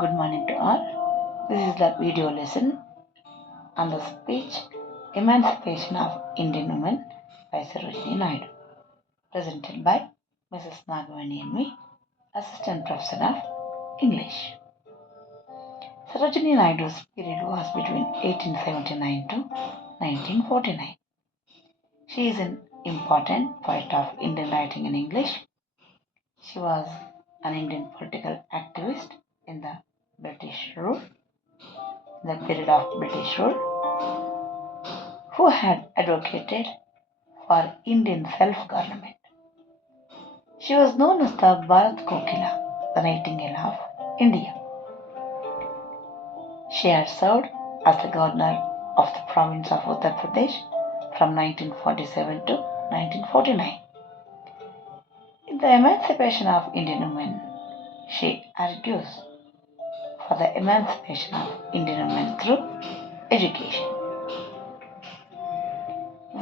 Good morning to all. This is the video lesson on the speech Emancipation of Indian Women by Sarojini Naidu, presented by Mrs. Nagavani and me, Assistant Professor of English. Sarojini Naidu's period was between 1879 to 1949. She is an important poet of Indian writing in English. She was an Indian political activist in the period of British rule, who had advocated for Indian self-government. She was known as the Bharat Kokila, the Nightingale of India. She had served as the governor of the province of Uttar Pradesh from 1947 to 1949. In the Emancipation of Indian Women, she argues for the emancipation of Indian women through education.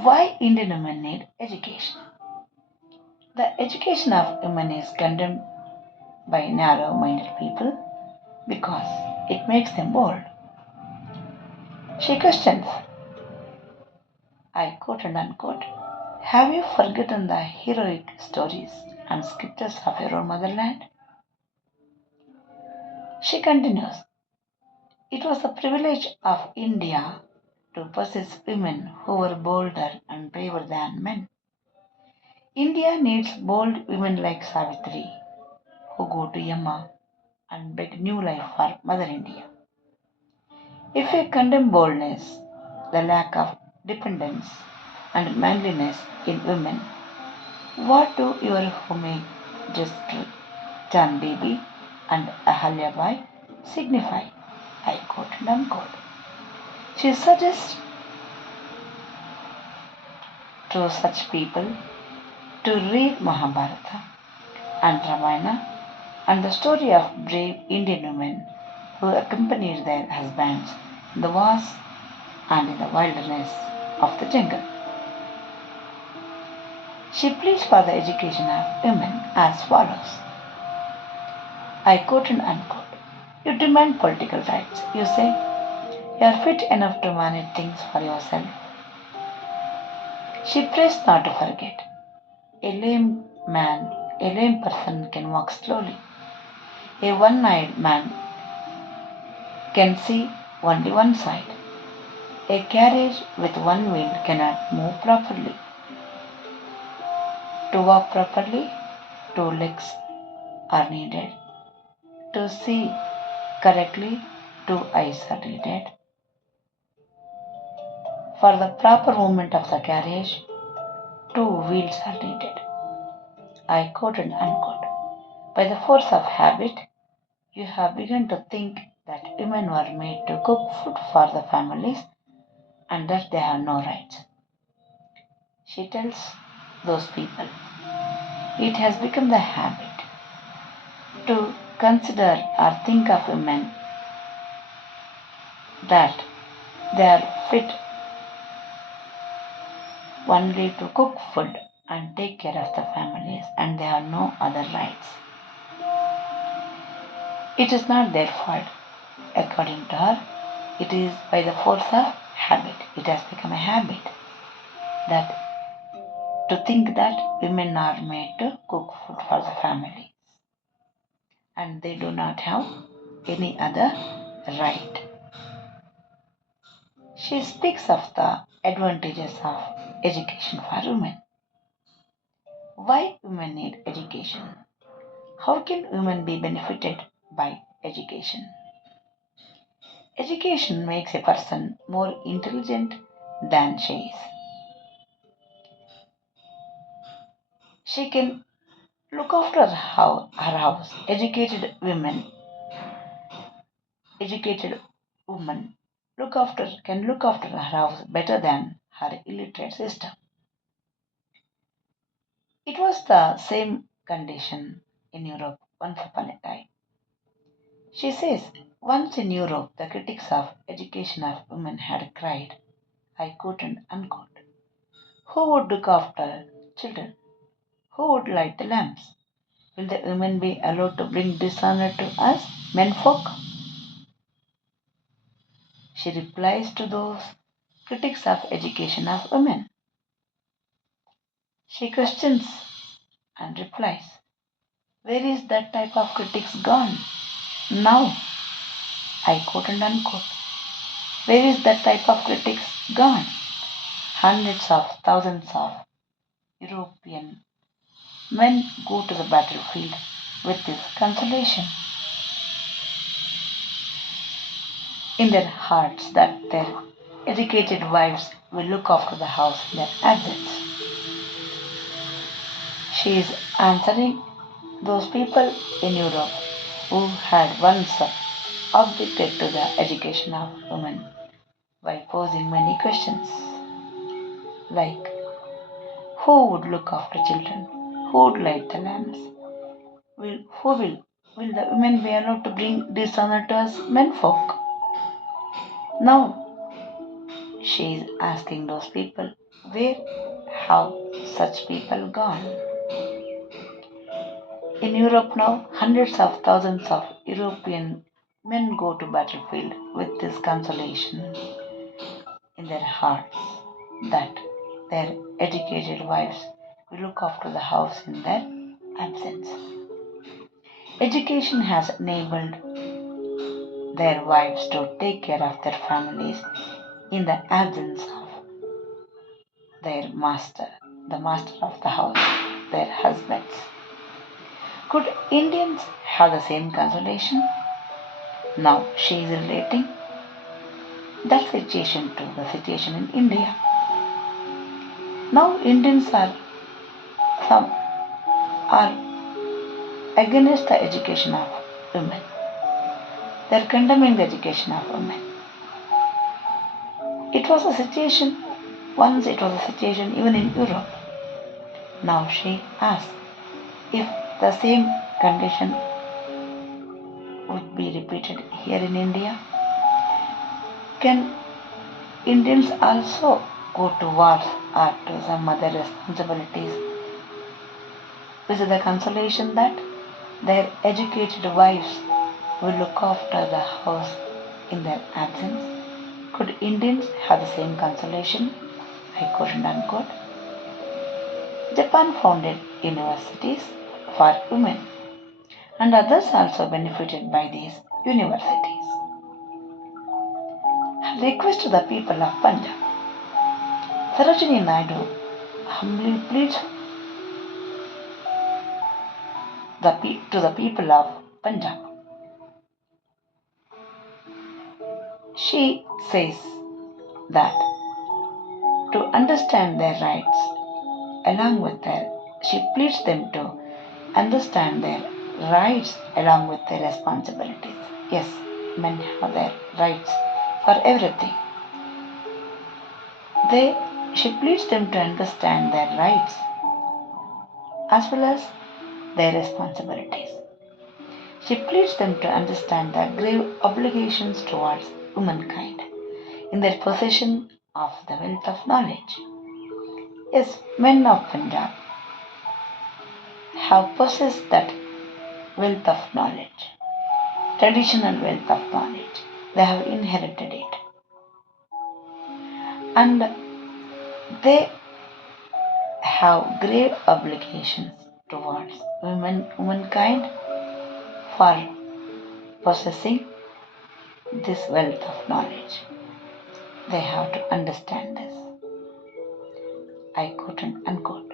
Why Indian women need education? The education of women is condemned by narrow-minded people because it makes them bold. She questions, I quote and unquote, have you forgotten the heroic stories and scriptures of your own motherland? She continues, it was the privilege of India to possess women who were bolder and braver than men. India needs bold women like Savitri, who go to Yama and beg new life for Mother India. If we condemn boldness, the lack of dependence and manliness in women, what do your homage gesture Chan Bibi and Ahalya Bai signify? I quote and unquote. She suggests to such people to read Mahabharata and Ramayana and the story of brave Indian women who accompanied their husbands in the wars and in the wilderness of the jungle. She pleads for the education of women as follows. I quote and unquote. You demand political rights. You say you are fit enough to manage things for yourself. She prays not to forget. A lame person can walk slowly. A one-eyed man can see only one side. A carriage with one wheel cannot move properly. To walk properly, two legs are needed. To see correctly, two eyes are needed. For the proper movement of the carriage, two wheels are needed. I quote and unquote. By the force of habit, you have begun to think that women were made to cook food for the families and that they have no rights. She tells those people, it has become the habit to consider or think of women that they are fit only to cook food and take care of the families and they have no other rights. It is not their fault. According to her, it is by the force of habit. It has become a habit that to think that women are made to cook food for the families and they do not have any other right. She speaks of the advantages of education for women. Why women need education? How can women be benefited by education? Education makes a person more intelligent than she is. She can look after her house. Educated woman can look after her house better than her illiterate sister. It was the same condition in Europe once upon a time. She says, once in Europe, the critics of education of women had cried, I quote and unquote, who would look after children? Who would light the lamps? Will the women be allowed to bring dishonor to us, menfolk? she replies to those critics of education of women. She questions and replies, where is that type of critics gone? Now, I quote and unquote. Where is that type of critics gone? Hundreds of thousands of European men go to the battlefield with this consolation in their hearts that their educated wives will look after the house in their absence. She is answering those people in Europe who had once objected to the education of women by posing many questions like who would look after children? Who would light the lamps? Will the women be allowed to bring dishonor to us menfolk? Now she is asking those people where have such people gone? In Europe now, hundreds of thousands of European men go to battlefield with this consolation in their hearts that their educated wives will look after the house in their absence. Education has enabled their wives to take care of their families in the absence of their master, the master of the house, their husbands. Could Indians have the same consolation? Now she is relating that situation to the situation in India. Now Indians some are against the education of women. They are condemning the education of women. It was a situation, once it was a situation even in Europe. Now she asks if the same condition would be repeated here in India. Can Indians also go to wars or to some other responsibilities with the consolation that their educated wives will look after the house in their absence? Could Indians have the same consolation? I quote and unquote. Japan founded universities for women, and others also benefited by these universities. Her request to the people of Punjab. Sarojini Naidu humbly pleads to the people of Punjab. She says that to understand their rights, she pleads them to understand their rights along with their responsibilities. Yes, men have their rights for everything. She pleads them to understand their rights as well as their responsibilities. She pleads them to understand their grave obligations towards womankind in their possession of the wealth of knowledge. Yes, men of Punjab have possessed that wealth of knowledge, traditional wealth of knowledge. They have inherited it. And they have grave obligations towards womankind for possessing this wealth of knowledge. They have to understand this. I quote and unquote.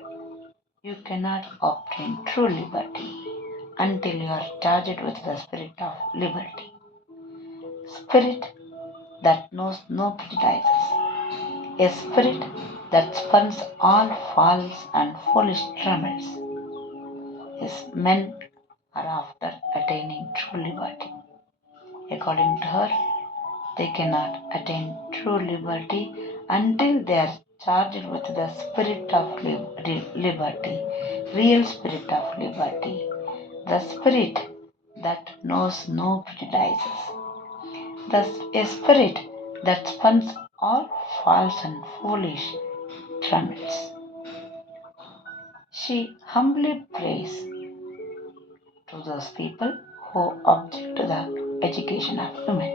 You cannot obtain true liberty until you are charged with the spirit of liberty. Spirit that knows no prejudices. A spirit that spurns all false and foolish tremors. Yes, men are after attaining true liberty. According to her, they cannot attain true liberty until they are charged with the spirit of liberty, real spirit of liberty, the spirit that knows no prejudices, a spirit that spurns all false and foolish trumpets. She humbly prays to those people who object to the education of women.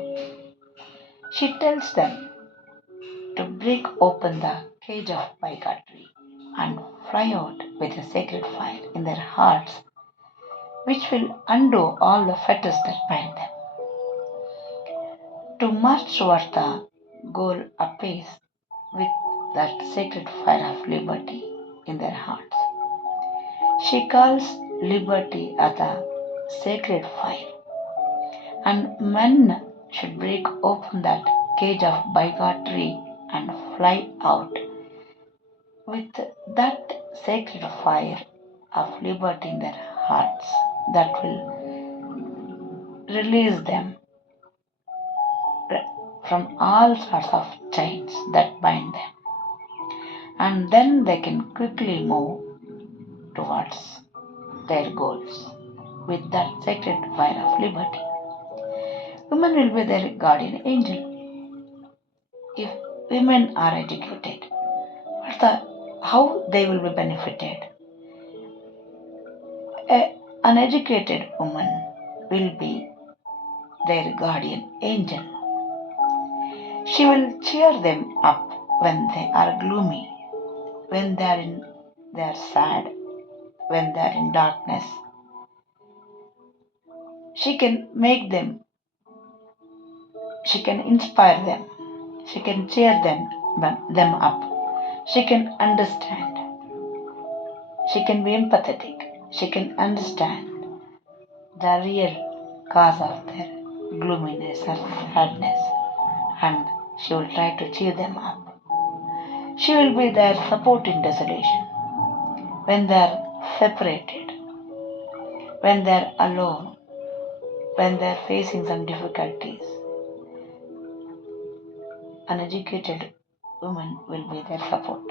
She tells them to break open the cage of bigotry and fly out with a sacred fire in their hearts, which will undo all the fetters that bind them, to march towards the goal apace with that sacred fire of liberty in their hearts. She calls liberty as a sacred fire, and men should break open that cage of bigotry and fly out with that sacred fire of liberty in their hearts that will release them from all sorts of chains that bind them, and then they can quickly move towards their goals with that sacred fire of liberty. Women will be their guardian angel. If women are educated, how they will be benefited? An educated woman will be their guardian angel. She will cheer them up when they are gloomy, when they are sad, when they are in darkness. She can make them, she can inspire them, she can cheer them up. She can understand, she can be empathetic, she can understand the real cause of their gloominess or sadness, and she will try to cheer them up. She will be their support in desolation when they are separated, when they are alone, when they are facing some difficulties. An educated woman will be their support.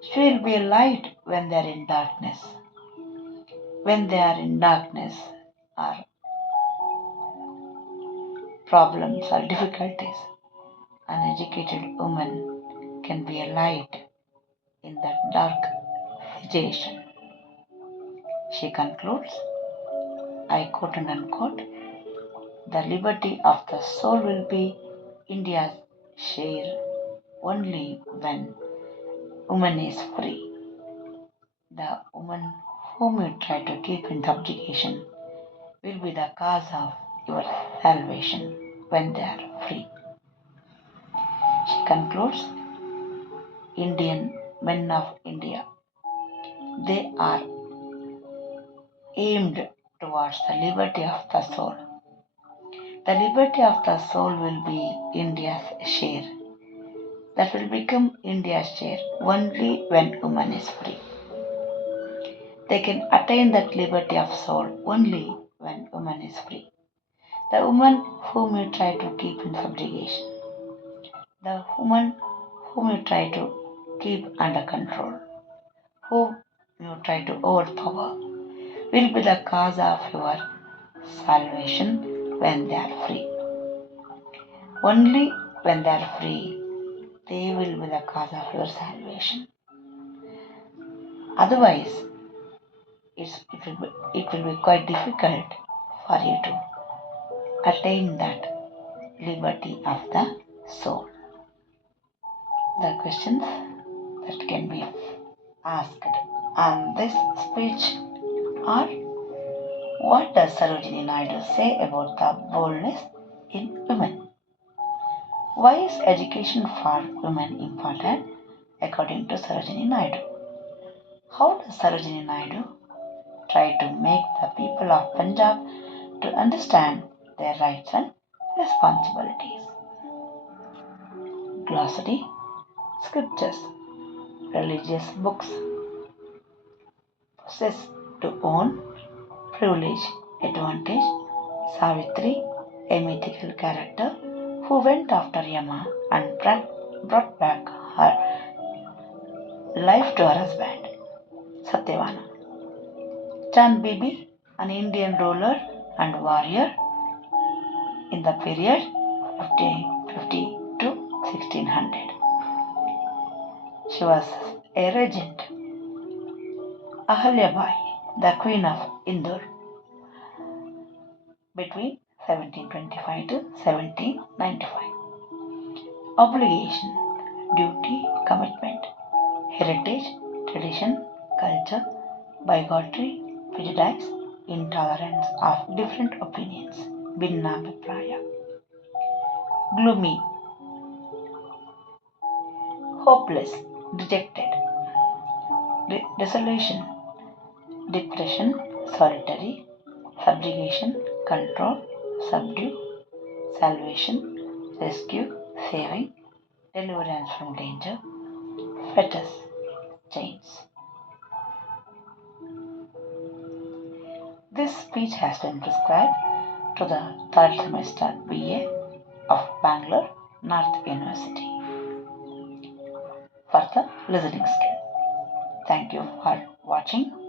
She will be a light when they are in darkness. When they are in darkness or problems or difficulties, an educated woman can be a light in that dark situation. She concludes, I quote and unquote, the liberty of the soul will be India's share only when woman is free. The woman whom you try to keep in subjugation will be the cause of your salvation when they are free. She concludes, Indian men of India, they are aimed towards the liberty of the soul. The liberty of the soul will be India's share. That will become India's share only when woman is free. They can attain that liberty of soul only when woman is free. The woman whom you try to keep in subjugation, the woman whom you try to keep under control, whom you try to overpower, will be the cause of your salvation when they are free. Only when they are free, they will be the cause of your salvation. Otherwise, it will be quite difficult for you to attain that liberty of the soul. The questions that can be asked on this speech are, what does Sarojini Naidu say about the boldness in women? Why is education for women important according to Sarojini Naidu? How does Sarojini Naidu try to make the people of Punjab to understand their rights and responsibilities? Glossary, scriptures, religious books, possess to own, privilege, advantage, Savitri, a mythical character who went after Yama and brought back her life to her husband, Satyavana. Chand Bibi, an Indian ruler and warrior in the period 1550 to 1600. She was a regent. Ahalya Bai, the queen of Indore, between 1725 to 1795. obligation, duty, commitment, heritage, tradition, culture, bigotry, prejudice, intolerance of different opinions, Bhinnabhipraya, gloomy, hopeless, dejected, desolation, depression, solitary, subjugation, control, subdue, salvation, rescue, saving, deliverance from danger, fetters, chains. This speech has been prescribed to the third semester BA of Bangalore North University for the listening skill. Thank you for watching.